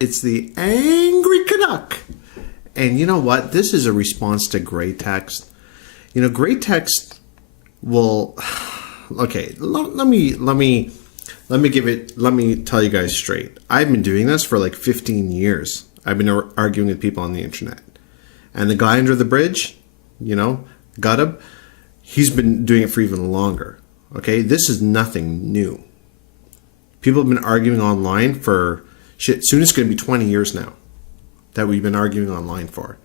It's the Angry Canuck. And you know what? This is a response to Gratex. You know, Gratex will... Okay, let me tell you guys straight. I've been doing this for like 15 years. I've been arguing with people on the internet. And the guy under the bridge, you know, Guttab, he's been doing it for even longer. Okay, this is nothing new. People have been arguing online for... Shit, soon it's going to be 20 years now that we've been arguing online for.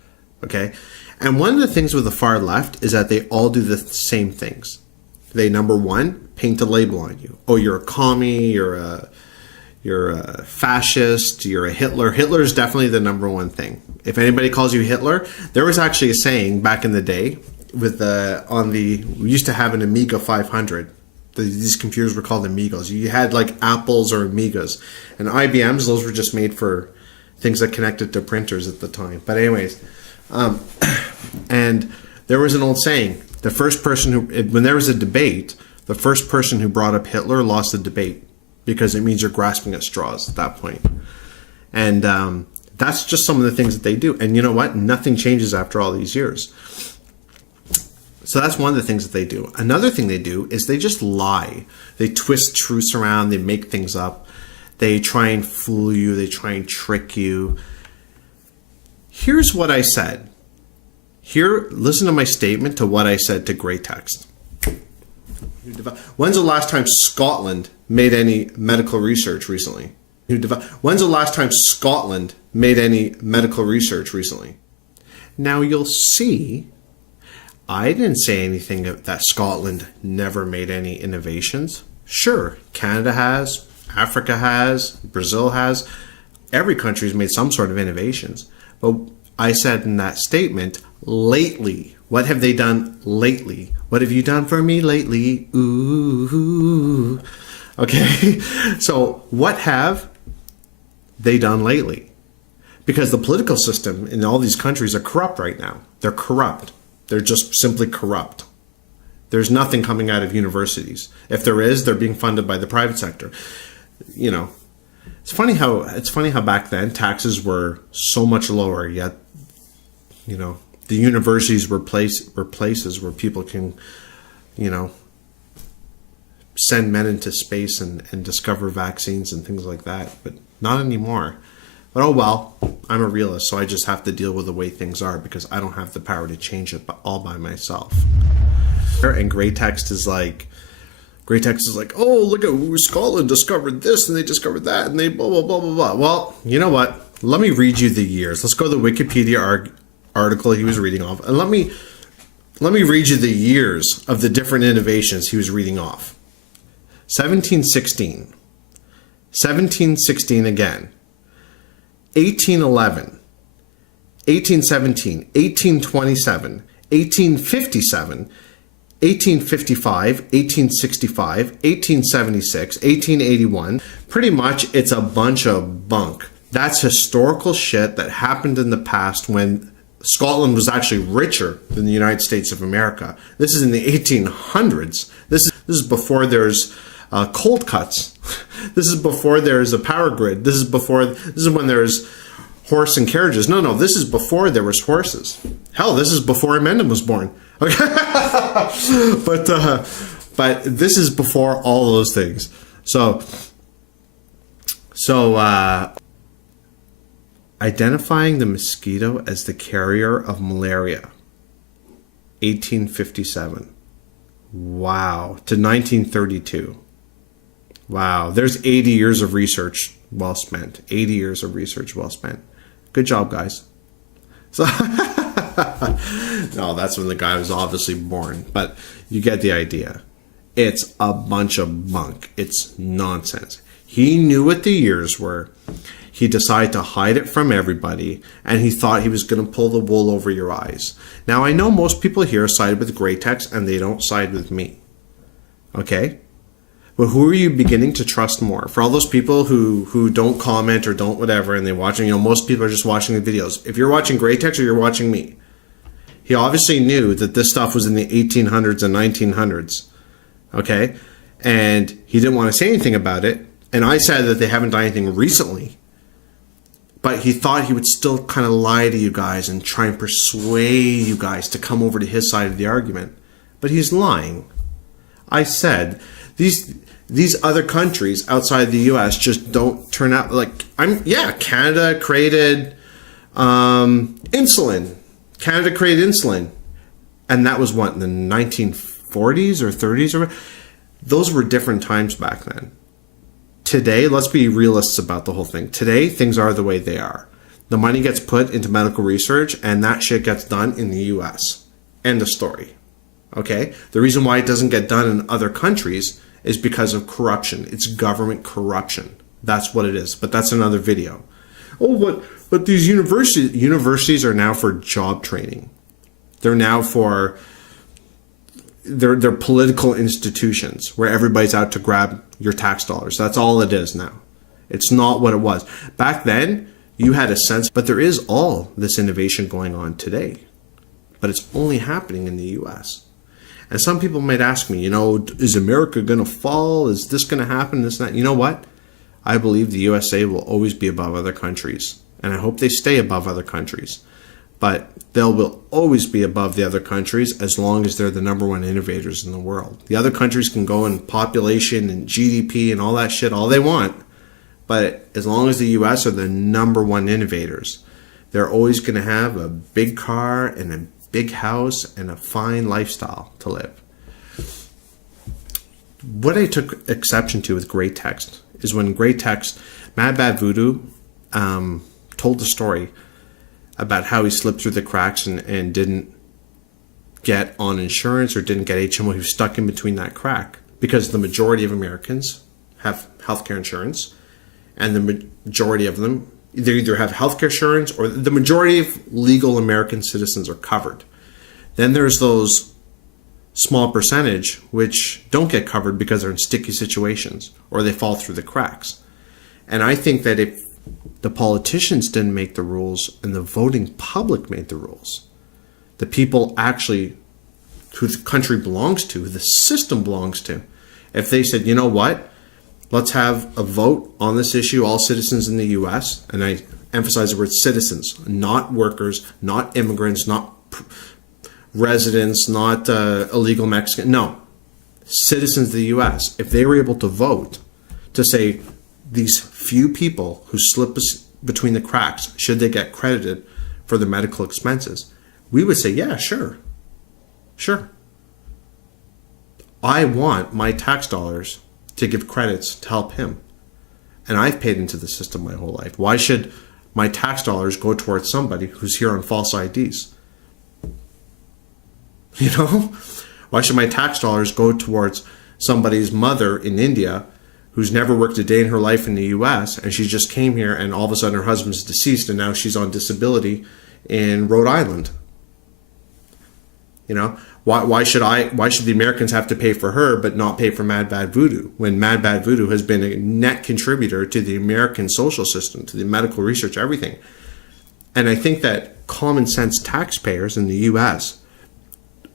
Okay? And one of the things with the far left is that they all do the same things. They, number one, paint a label on you. Oh, you're a commie, you're a fascist, you're a Hitler. Hitler is definitely the number one thing. If anybody calls you Hitler, there was actually a saying back in the day with we used to have an Amiga 500. These computers were called Amigos. You had like Apples or Amigas. And IBMs, those were just made for things that connected to printers at the time. But anyways, and there was an old saying. The first person when there was a debate, the first person who brought up Hitler lost the debate because it means you're grasping at straws at that point. And that's just some of the things that they do. And you know what? Nothing changes after all these years. So that's one of the things that they do. Another thing they do is they just lie. They twist truths around. They make things up. They try and fool you. They try and trick you. Here's what I said. Listen to my statement to what I said to Gratex. When's the last time Scotland made any medical research recently? When's the last time Scotland made any medical research recently? Now you'll see... I didn't say anything that Scotland never made any innovations. Sure, Canada has, Africa has, Brazil has. Every country's made some sort of innovations. But I said in that statement, lately. What have they done lately? What have you done for me lately? Ooh. Okay, so what have they done lately? Because the political system in all these countries are corrupt right now. They're corrupt. They're just simply corrupt. There's nothing coming out of universities. If there is, they're being funded by the private sector. You know, it's funny how back then taxes were so much lower, yet, you know, the universities were places where people can, you know, send men into space and discover vaccines and things like that. But not anymore. But oh well, I'm a realist, so I just have to deal with the way things are because I don't have the power to change it all by myself. And Gratex is like, oh, look at Scotland discovered this and they discovered that and they blah, blah, blah, blah, blah. Well, you know what? Let me read you the years. Let's go to the Wikipedia article he was reading off. And let me read you the years of the different innovations he was reading off. 1716. 1716 again. 1811, 1817, 1827, 1857, 1855, 1865, 1876, 1881. Pretty much it's a bunch of bunk. That's historical shit that happened in the past when Scotland was actually richer than the United States of America. This is in the 1800s. This is before there's cold cuts. This is before there's a power grid. This is when there's horse and carriages. No, this is before there was horses. Hell, this is before Amendment was born. Okay, but this is before all those things. So identifying the mosquito as the carrier of malaria. 1857. Wow, to 1932. Wow, there's 80 years of research well spent. 80 years of research well spent. Good job, guys. So, no, that's when the guy was obviously born, but you get the idea. It's a bunch of bunk. It's nonsense. He knew what the years were. He decided to hide it from everybody, and he thought he was going to pull the wool over your eyes. Now, I know most people here side with Gratex, and they don't side with me. Okay? But who are you beginning to trust more? For all those people who don't comment or don't whatever, and they're watching, you know, most people are just watching the videos. If you're watching Gratex or you're watching me, he obviously knew that this stuff was in the 1800s and 1900s. Okay? And he didn't want to say anything about it. And I said that they haven't done anything recently. But he thought he would still kind of lie to you guys and try and persuade you guys to come over to his side of the argument. But he's lying. I said, these other countries outside the US just don't turn out like, Canada created insulin. Canada created insulin. And that was what, in the 1940s or 30s? Or those were different times back then. Today, let's be realists about the whole thing. Today, things are the way they are. The money gets put into medical research, and that shit gets done in the US. End of story. Okay? The reason why it doesn't get done in other countries is because of corruption. It's government corruption. That's what it is. But that's another video. Oh, but these universities are now for job training. They're now for they're political institutions where everybody's out to grab your tax dollars. That's all it is now. It's not what it was. Back then, you had a sense, but there is all this innovation going on today. But it's only happening in the US. And some people might ask me, is America going to fall? Is this going to happen? This, that. You know what? I believe the USA will always be above other countries. And I hope they stay above other countries. But they will always be above the other countries as long as they're the number one innovators in the world. The other countries can go in population and GDP and all that shit all they want. But as long as the US are the number one innovators, they're always going to have a big car and a big house and a fine lifestyle to live. What I took exception to with Gratex is when Gratex, Mad Bad Voodoo, told the story about how he slipped through the cracks and didn't get on insurance or didn't get HMO. He was stuck in between that crack because the majority of Americans have healthcare insurance, and the majority of them they either have healthcare insurance or the majority of legal American citizens are covered. Then there's those small percentage which don't get covered because they're in sticky situations or they fall through the cracks. And I think that if the politicians didn't make the rules and the voting public made the rules, the people actually who the country belongs to, who the system belongs to, if they said, you know what, let's have a vote on this issue, all citizens in the US, and I emphasize the word citizens, not workers, not immigrants, not residents, not illegal Mexican, no, citizens of the US, if they were able to vote to say these few people who slip between the cracks, should they get credited for their medical expenses, we would say, yeah, sure. I want my tax dollars to give credits to help him. And I've paid into the system my whole life. Why should my tax dollars go towards somebody who's here on false IDs? Why should my tax dollars go towards somebody's mother in India who's never worked a day in her life in the US and she just came here and all of a sudden her husband's deceased and now she's on disability in Rhode Island? Why should the Americans have to pay for her but not pay for Mad Bad Voodoo when Mad Bad Voodoo has been a net contributor to the American social system, to the medical research, everything? And I think that common sense taxpayers in the US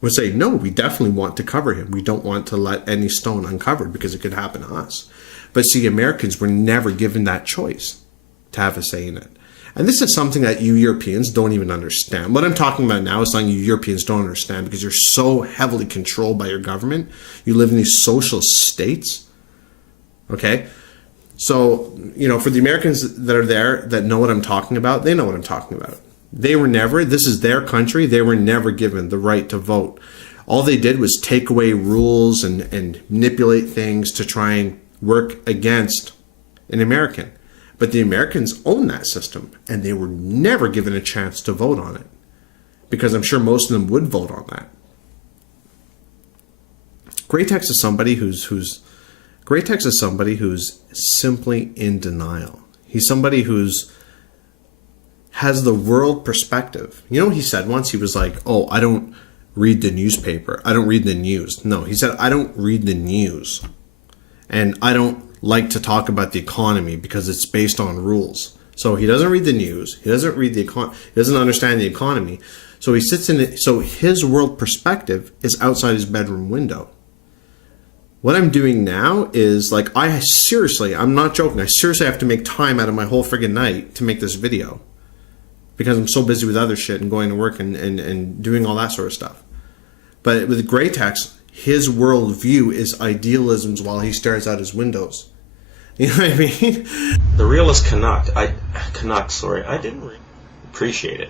would say, no, we definitely want to cover him. We don't want to let any stone uncovered because it could happen to us. But see, Americans were never given that choice to have a say in it. And this is something that you Europeans don't even understand. What I'm talking about now is something you Europeans don't understand because you're so heavily controlled by your government. You live in these socialist states. Okay? So, for the Americans that are there that know what I'm talking about, they know what I'm talking about. They were never, this is their country, they were never given the right to vote. All they did was take away rules and manipulate things to try and work against an American. But the Americans own that system, and they were never given a chance to vote on it, because I'm sure most of them would vote on that. Gratex is somebody who's simply in denial. He's somebody who's has the world perspective. You know what he said once? He was like, oh, I don't read the newspaper. I don't read the news. No, he said, I don't read the news. And I don't like to talk about the economy because it's based on rules. So he doesn't read the news. He doesn't read the he doesn't understand the economy. So he sits in it. So his world perspective is outside his bedroom window. What I'm doing now is like, I'm not joking, I seriously have to make time out of my whole friggin' night to make this video. Because I'm so busy with other shit and going to work and doing all that sort of stuff. But with Gratex, his worldview is idealisms while he stares out his windows. You know what I mean? The realist Canuck, I didn't really appreciate it.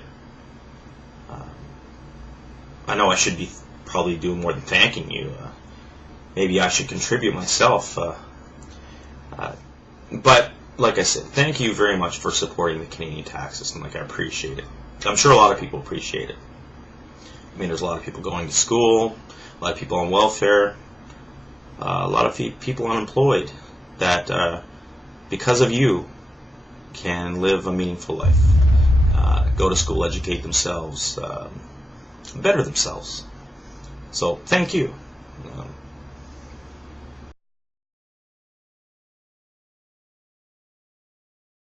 I know I should be probably doing more than thanking you. Maybe I should contribute myself. But like I said, thank you very much for supporting the Canadian tax system. Like, I appreciate it. I'm sure a lot of people appreciate it. I mean, there's a lot of people going to school, a lot of people on welfare, a lot of people unemployed that, because of you, can live a meaningful life, go to school, educate themselves, better themselves. So, thank you.